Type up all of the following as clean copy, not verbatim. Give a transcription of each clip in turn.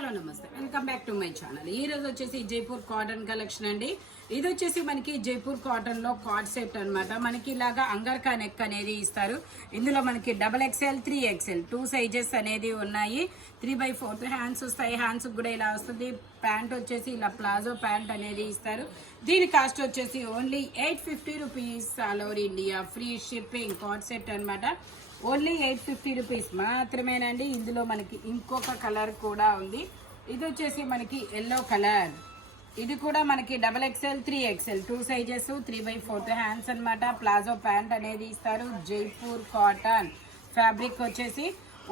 Hello నమస్తే, welcome back to my channel. ఈ రోజు వచ్చేసి జైపూర్ కాటన్ కలెక్షన్ అండి. ఇది వచ్చేసి మనకి జైపూర్ కాటన్ లో కార్డ్ సెట్ అన్నమాట. మనకి ఇలాగా అంగర్కా నెక్ అనేది ఇస్తారు. ఇందులో మనకి XXL 3XL 2 సైజెస్ అనేది ఉన్నాయి. 3/4 హ్యాండ్స్ వస్తాయి. హ్యాండ్స్ కూడా ఇలా వస్తుంది. ప్యాంట్ వచ్చేసి ఇలా ప్లాజో ప్యాంట్ అనేది ఇస్తారు. దీని కాస్ట్ వచ్చేసి only 850 rupees all over India. Free shipping card set అనమాట. ఓన్లీ 850 రూపీస్ మాత్రమేనండి. ఇందులో మనకి ఇంకొక కలర్ కూడా ఉంది. ఇది వచ్చేసి మనకి ఎల్లో కలర్. ఇది కూడా మనకి XXL 3XL 2 సైజెస్ 3/4 హ్యాండ్స్ అనమాట. ప్లాజో ప్యాంట్ అనేది ఇస్తారు. జైపూర్ కాటన్ ఫ్యాబ్రిక్ వచ్చేసి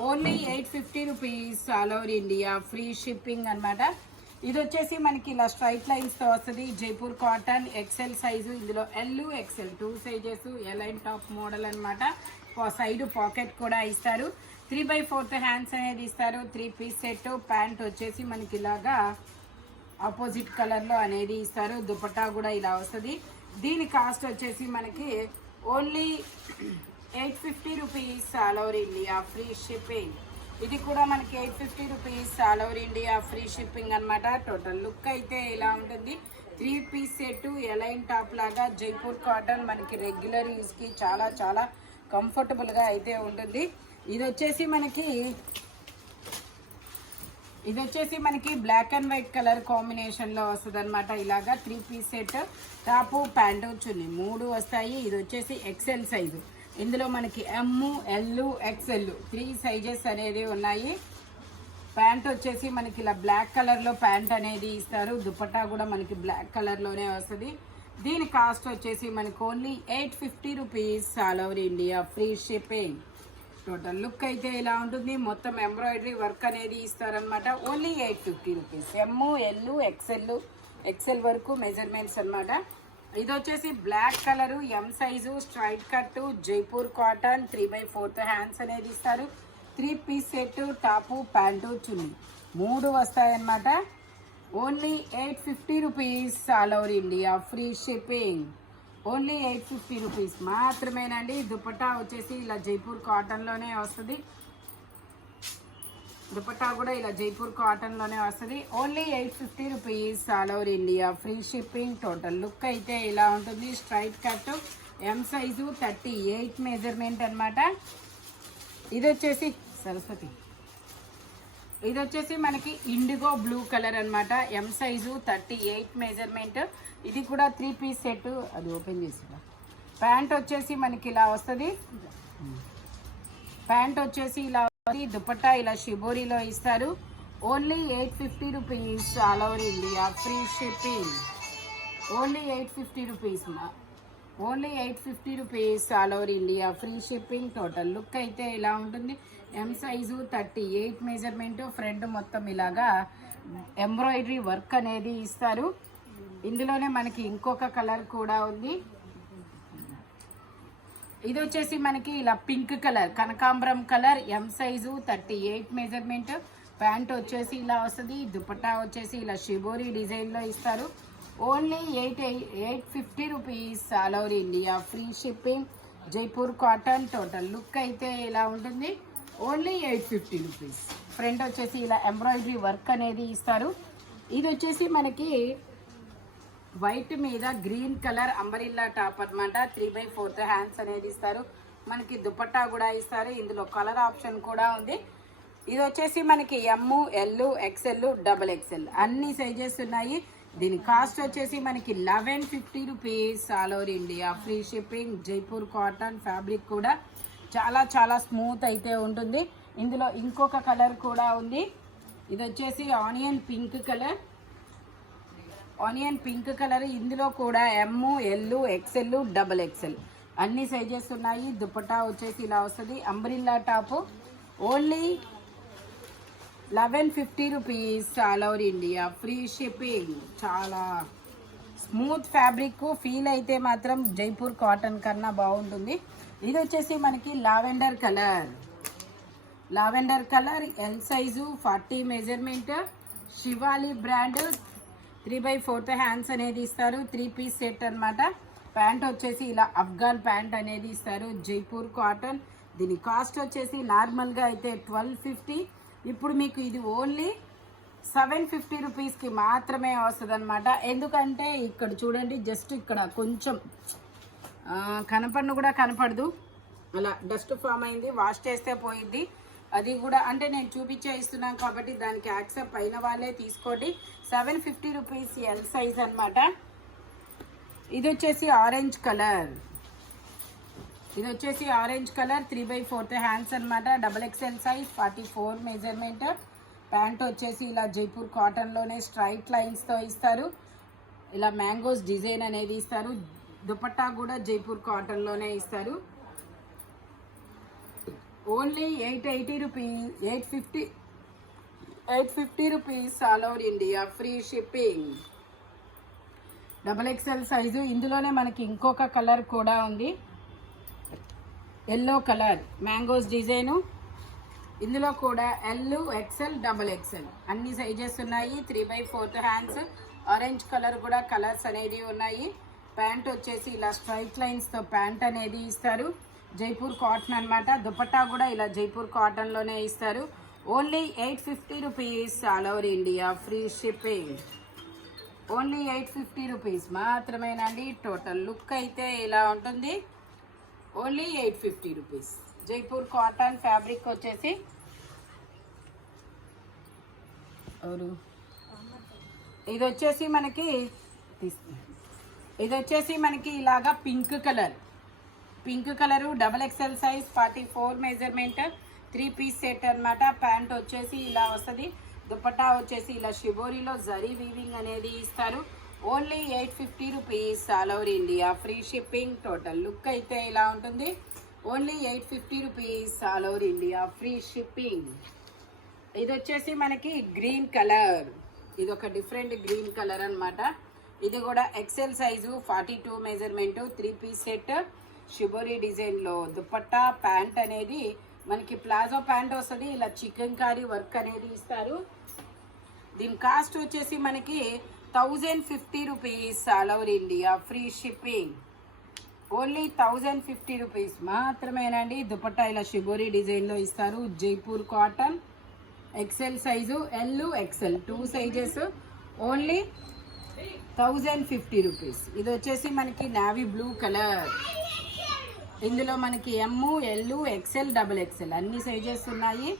only 850 rupees all over India. Free shipping అనమాట. ఇది వచ్చేసి మనకి ఇలా స్ట్రైట్ లైన్స్ తో వస్తుంది. Jaipur cotton XL size. ఇందులో XL 2 sizes A line top model అనమాట. సైడ్ పాకెట్ కూడా ఇస్తారు. 3/4 హ్యాండ్స్ అనేది ఇస్తారు. 3 పీస్ సెట్. ప్యాంట్ వచ్చేసి మనకి ఇలాగా ఆపోజిట్ కలర్ లో అనేది ఇస్తారు. దుపట్టా కూడా ఇలా వస్తుంది. దీని కాస్ట్ వచ్చేసి మనకి only 850 rupees all over India. Free shipping. ఇది కూడా మనకి 850 rupees all over India. Free shipping అనమాట. టోటల్ లుక్ అయితే ఇలా ఉంటుంది. 3 పీస్ సెట్ ఎలైన్ టాప్ లాగా. జైపూర్ కాటన్ మనకి రెగ్యులర్ యూజ్ కి చాలా చాలా కంఫర్టబుల్ గా అయితే ఉంటుంది. ఇది వచ్చేసి మనకి black and white colour combination లో వస్తుంది అనమాట. ఇలాగా 3 పీస్ సెట్. టాప్ ప్యాంట్ చున్నీ 3 వస్తాయి. ఇది వచ్చేసి XL సైజు. ఇందులో మనకి M, L, XL 3 సైజెస్ అనేది ఉన్నాయి. ప్యాంట్ వచ్చేసి మనకి ఇలా బ్లాక్ కలర్ లో ప్యాంట్ అనేది ఇస్తారు. దుపట్టా కూడా మనకి బ్లాక్ కలర్ లోనే వస్తుంది. దీని కాస్ట్ వచ్చేసి మనకు only 850 rupees all over India. Free shipping. Total look అయితే ఇలా ఉంటుంది. మొత్తం ఎంబ్రాయిడరీ వర్క్ అనేది ఇస్తారనమాట. Only 850 rupees. M, L, XL వరకు మెజర్మెంట్స్ అనమాట. ఇది వచ్చేసి black colour M size straight cut Jaipur cotton 3/4 hands అనేది ఇస్తారు. 3 పీస్ సెట్. టాపు ప్యాంటు చున్నీ 3 వస్తాయన్నమాట. Only 850 rupees all over India. Free shipping. Only 850 rupees మాత్రమేనండి. దుపట్టా వచ్చేసి ఇలా జైపూర్ కాటన్ లోనే వస్తుంది. దుపట్టా కూడా ఇలా జైపూర్ కాటన్ లోనే వస్తుంది. Only 850 rupees all over India. Free shipping. Total look అయితే ఇలా ఉంటుంది. Straight cut M size 38 measurement అనమాట. ఇది వచ్చేసి సరస్వతి. ఇది వచ్చేసి మనకి ఇండిగో బ్లూ కలర్ అనమాట. M size 38 measurement. ఇది కూడా 3 పీస్ సెట్. అది ఓపెన్ చేసి ప్యాంట్ వచ్చేసి మనకి ఇలా వస్తుంది. ప్యాంట్ వచ్చేసి ఇలా వస్తుంది. దుపట్టా ఇలా షిబోరీలో ఇస్తారు. Only 850 rupees all over India. Free shipping. Only 850 rupees only 850 rupees all over India. Free shipping. Total look అయితే ఇలా ఉంటుంది. M size 38 measurement. ఫ్రంట్ మొత్తం ఇలాగా ఎంబ్రాయిడరీ వర్క్ అనేది ఇస్తారు. ఇందులోనే మనకి ఇంకొక కలర్ కూడా ఉంది. ఇది వచ్చేసి మనకి ఇలా పింక్ కలర్ కనకాంబరం colour. M size 38 measurement. Pant వచ్చేసి ఇలా వస్తుంది. దుపట్టా వచ్చేసి ఇలా షిబోరీ డిజైన్ లో ఇస్తారు. Only 850 rupees all over India. Free shipping. Jaipur cotton. Total look అయితే ఇలా ఉంటుంది. Only 850 rupees. ఫ్రంట్ వచ్చేసి ఇలా ఎంబ్రాయిడరీ వర్క్ అనేది ఇస్తారు. ఇది వచ్చేసి మనకి వైట్ మీద గ్రీన్ కలర్ అంబరిల్లా టాప్ అనమాట. 3/4 హ్యాండ్స్ అనేది ఇస్తారు. మనకి దుపట్టా కూడా ఇస్తారు. ఇందులో కలర్ ఆప్షన్ కూడా ఉంది. ఇది వచ్చేసి మనకి M, L, XL, XXL అన్ని సైజెస్ ఉన్నాయి. దీని కాస్ట్ వచ్చేసి మనకి 1150 rupees all over India. Free shipping. Jaipur cotton fabric కూడా చాలా చాలా స్మూత్ అయితే ఉంటుంది. ఇందులో ఇంకొక కలర్ కూడా ఉంది. ఇది వచ్చేసి ఆనియన్ పింక్ కలర్. ఇందులో కూడా M, L, XL, XXL అన్ని సైజెస్ ఉన్నాయి. దుపట్టా వచ్చేసి ఇలా వస్తుంది. Umbrella top. Only 1150 rupees all over India. Free shipping. చాలా స్మూత్ ఫ్యాబ్రిక్. ఫీల్ అయితే మాత్రం జైపూర్ కాటన్ కన్నా బాగుంటుంది. ఇది వచ్చేసి మనకి lavender colour L size 40 measurement. Shivali brand. 3/4 hands అనేది ఇస్తారు. 3 పీస్ సెట్ అనమాట. ప్యాంట్ వచ్చేసి ఇలా అఫ్ఘాన్ ప్యాంట్ అనేది ఇస్తారు. జైపూర్ కాటన్. దీని కాస్ట్ వచ్చేసి నార్మల్గా అయితే 1250. ఇప్పుడు మీకు ఇది ఓన్లీ 750 రూపీస్కి మాత్రమే వస్తుంది అనమాట. ఎందుకంటే ఇక్కడ చూడండి, జస్ట్ ఇక్కడ కొంచెం కనపడిన కూడా కనపడదు, అలా డస్ట్ ఫామ్ అయింది. వాష్ చేస్తే పోయిద్ది. అది కూడా అంటే నేను చూపించే ఇస్తున్నాను కాబట్టి దానికి యాక్సెప్ట్ అయిన వాళ్ళే తీసుకోండి. 750 రూపీస్ ఎల్ సైజ్ అనమాట. ఇది వచ్చేసి ఆరెంజ్ కలర్. ఇది వచ్చేసి ఆరెంజ్ కలర్ 3/4 హ్యాండ్స్ అనమాట. XXL size 44 measurement. ప్యాంట్ వచ్చేసి ఇలా జైపూర్ కాటన్లోనే స్ట్రైట్ లైన్స్తో ఇస్తారు. ఇలా మ్యాంగోస్ డిజైన్ అనేది ఇస్తారు. దుపట్టా కూడా జైపూర్ కాటన్లోనే ఇస్తారు. Only 880 rupees, 850 rupees all over India, free shipping. XXL size. ఇందులోనే మనకి ఇంకొక కలర్ కూడా ఉంది, ఎల్లో కలర్ మ్యాంగోస్ డిజైను. ఇందులో కూడా ఎల్, XL, XXL అన్ని సైజెస్ ఉన్నాయి. 3/4 హ్యాండ్స్. ఆరెంజ్ కలర్ కూడా కలర్స్ అనేది ఉన్నాయి. ప్యాంట్ వచ్చేసి ఇలా స్ట్రైట్ లైన్స్తో ప్యాంట్ అనేది ఇస్తారు. జైపూర్ కాటన్ అనమాట. దుపట్టా కూడా ఇలా జైపూర్ కాటన్లోనే ఇస్తారు. Only 850 rupees all over India, free shipping. Only 850 rupees మాత్రమేనండి. టోటల్ లుక్ అయితే ఇలా ఉంటుంది. Only 850 rupees. Jaipur cotton fabric వచ్చేసి ఇది వచ్చేసి మనకి ఇలాగా pink colour. XXL size 44 measurement. 3 piece set అనమాట. ప్యాంట్ వచ్చేసి ఇలా వస్తుంది. దుపట్టా వచ్చేసి ఇలా షిబోరిలో జరీ వీవింగ్ అనేది ఇస్తారు. Only 850 rupees all over India, free shipping. Total look అయితే ఇలా ఉంటుంది. Only 850 rupees all over India, free shipping. ఇది వచ్చేసి మనకి గ్రీన్ కలర్. ఇది ఒక డిఫరెంట్ గ్రీన్ కలర్ అనమాట. ఇది కూడా XL size 42 measurement. 3 piece set shibori డిజైన్లో. దుపట్టా ప్యాంట్ అనేది మనకి ప్లాజో ప్యాంట్ వస్తుంది. ఇలా చికెన్ కారీ వర్క్ అనేది ఇస్తారు. దీని కాస్ట్ వచ్చేసి మనకి 1050 rupees all over India, free shipping. Only 1050 rupees మాత్రమేనండి. దుపట్టా ఇలా షిబోరి డిజైన్లో ఇస్తారు. Jaipur cotton XL size, L, XL 2 sizes. Only 1050 rupees. ఇది వచ్చేసి మనకి నావీ బ్లూ కలర్. ఇందులో మనకి M, L, XL, XXL అన్ని సైజెస్ ఉన్నాయి.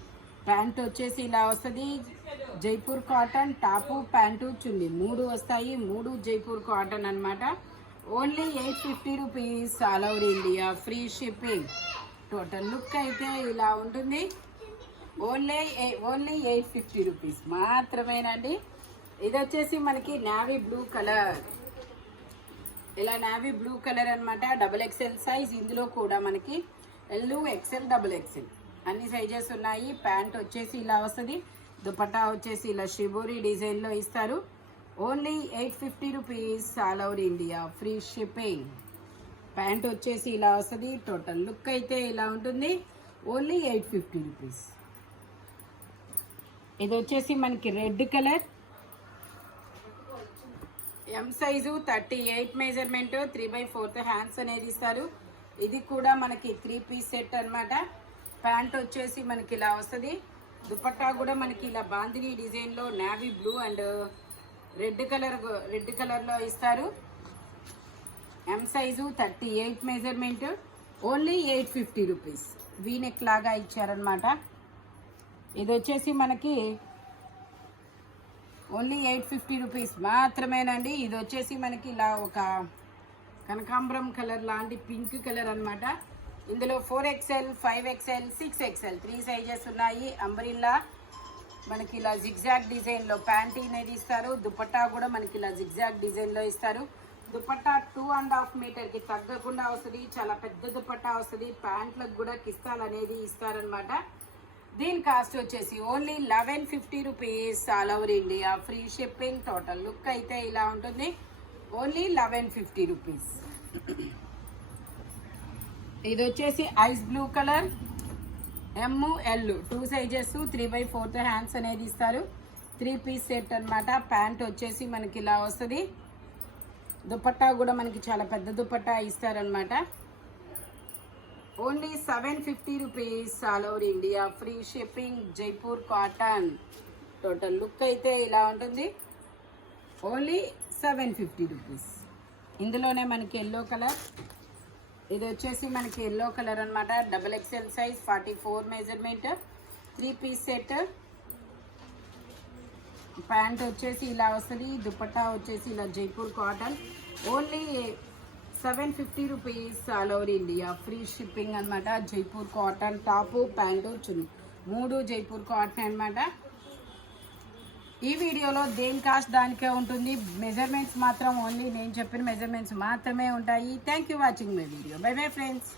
ప్యాంట్ వచ్చేసి ఇలా వస్తుంది. జైపూర్ కాటన్ టాపు, ప్యాంటు, చున్నీ 3 వస్తాయి. 3 జైపూర్ కాటన్ అనమాట. Only 850 rupees all over India, free shipping. Total look అయితే ఇలా ఉంటుంది. ఓన్లీ 850 రూపీస్ మాత్రమేనండి. ఇది వచ్చేసి మనకి నావీ బ్లూ కలర్. ఇలా నావీ బ్లూ కలర్ అనమాట. XXL size. ఇందులో కూడా మనకి ఎల్, XL, XXL అన్ని సైజెస్ ఉన్నాయి. ప్యాంట్ వచ్చేసి ఇలా వస్తుంది. దుపట్టా వచ్చేసి ఇలా షిబోరి డిజైన్లో ఇస్తారు. Only 850 rupees all over India, free shipping. Pant వచ్చేసి ఇలా వస్తుంది. టోటల్ లుక్ అయితే ఇలా ఉంటుంది. Only 850 rupees. ఇది వచ్చేసి మనకి red colour. M size 38 measurement. 3/4 hands అనేది ఇస్తారు. ఇది కూడా మనకి 3 పీస్ సెట్ అనమాట. ప్యాంట్ వచ్చేసి మనకి ఇలా వస్తుంది. దుపట్టా కూడా మనకి ఇలా బాందిని డిజైన్లో నావీ బ్లూ అండ్ రెడ్ కలర్లో ఇస్తారు. M size 38 measurement. Only 850 rupees. V-neck లాగా ఇచ్చారనమాట. ఇది వచ్చేసి మనకి ఓన్లీ 850 రూపీస్ మాత్రమేనండి. ఇది వచ్చేసి మనకి ఇలా ఒక కనకాంబరం కలర్ లాంటి పింక్ కలర్ అనమాట. ఇందులో 4XL, 5XL, 6XL 3 సైజెస్ ఉన్నాయి. అంబ్రిల్లా మనకి ఇలా జిగ్జాగ్ డిజైన్లో ప్యాంట్ అనేది ఇస్తారు. దుపట్టా కూడా మనకి ఇలా జిగ్జాగ్ డిజైన్లో ఇస్తారు. దుపట్టా 2.5 మీటర్కి తగ్గకుండా వస్తుంది. చాలా పెద్ద దుపట్టా వస్తుంది. ప్యాంట్లకు కూడా కిస్తాలు అనేది ఇస్తారనమాట. దీని కాస్ట్ వచ్చేసి only 1150 rupees all over India, free shipping. Total look అయితే ఇలా ఉంటుంది. Only 1150 rupees. ఇది వచ్చేసి ice blue colour. M, L 2 sizes. 3/4 hands అనేది ఇస్తారు. 3 పీస్ సెట్ అనమాట. ప్యాంట్ వచ్చేసి మనకి ఇలా వస్తుంది. దుపట్టా కూడా మనకి చాలా పెద్ద దుపట్టా ఇస్తారనమాట. Only 750 rupees all over India, free shipping. Jaipur cotton total look అయితే ఇలా ఉంటుంది. Only 750 rupees. ఇందులోనే మనకి ఎల్లో కలర్, ఇది వచ్చేసి మనకి ఎల్లో కలర్ అనమాట. XXL size 44 measurement, 3 piece set. Pant వచ్చేసి ఇలా వస్తుంది, దుపట్టా వచ్చేసి ఇలా Jaipur cotton. Only 750 rupees all over India, free shipping అనమాట. జైపూర్ కాటన్ టాపు, ప్యాంటు, చున్నీ 3 జైపూర్ కాటన్ అనమాట. ఈ వీడియోలో దేని కాస్ట్ దానికే ఉంటుంది. మెజర్మెంట్స్ మాత్రం ఓన్లీ నేను చెప్పిన మెజర్మెంట్స్ మాత్రమే ఉంటాయి. Thank you watching my video. By bye friends.